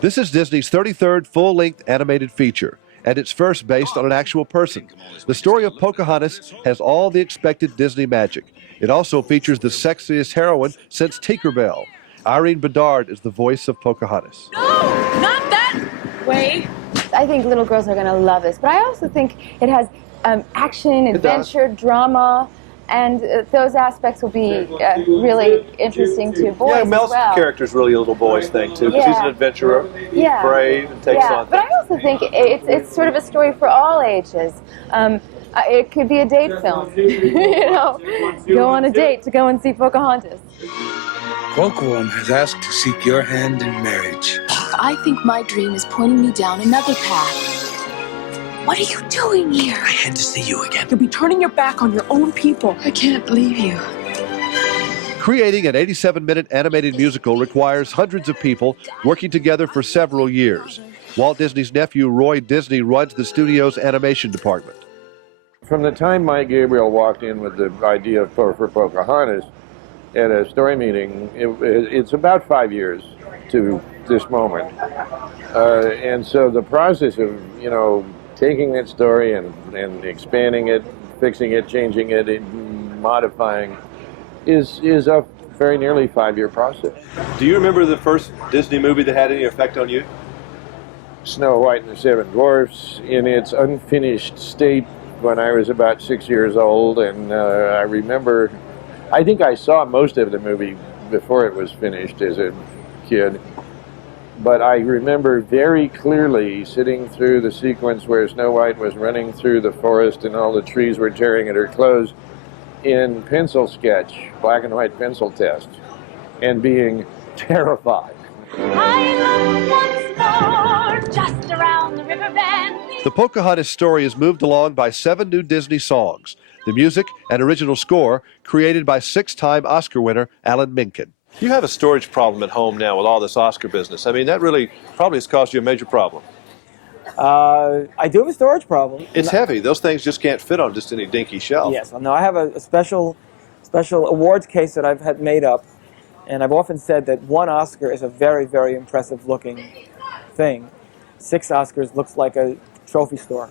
This is Disney's 33rd full-length animated feature, and it's first based on an actual person. The story of Pocahontas has all the expected Disney magic. It also features the sexiest heroine since Tinkerbell. Irene Bedard is the voice of Pocahontas. No, not that way. I think little girls are going to love this, but I also think it has action, adventure, drama, and those aspects will be really interesting to boys Yeah, Mel's as well. character's really a little boy's thing, too, because he's an adventurer, brave, and takes on things. But I also think it's sort of a story for all ages. It could be a date film, you know, go on a date to go and see Pocahontas. Quoquam has asked to seek your hand in marriage. I think my dream is pointing me down another path. What are you doing here? I had to see you again. You'll be turning your back on your own people. I can't leave you. Creating an 87-minute animated musical requires hundreds of people working together for several years. Walt Disney's nephew, Roy Disney, runs the studio's animation department. From the time Mike Gabriel walked in with the idea for Pocahontas at a story meeting, it's about 5 years to this moment. And so the process of, you know, taking that story and expanding it, fixing it, changing it, modifying, is a very nearly 5-year process. Do you remember the first Disney movie that had any effect on you? Snow White and the Seven Dwarfs in its unfinished state when I was about 6 years old, and I remember, I think I saw most of the movie before it was finished as a kid. But I remember very clearly sitting through the sequence where Snow White was running through the forest and all the trees were tearing at her clothes in pencil sketch, black and white pencil test, and being terrified. I look once more just around the river bend. The Pocahontas story is moved along by 7 new Disney songs. The music and original score created by 6-time Oscar winner Alan Menken. You have a storage problem at home now with all this Oscar business. I mean, that really probably has caused you a major problem. I do have a storage problem. It's heavy. Those things just can't fit on just any dinky shelf. Yes. No, I have a special awards case that I've had made up, and I've often said that one Oscar is a very, very impressive looking thing. 6 Oscars looks like a trophy store.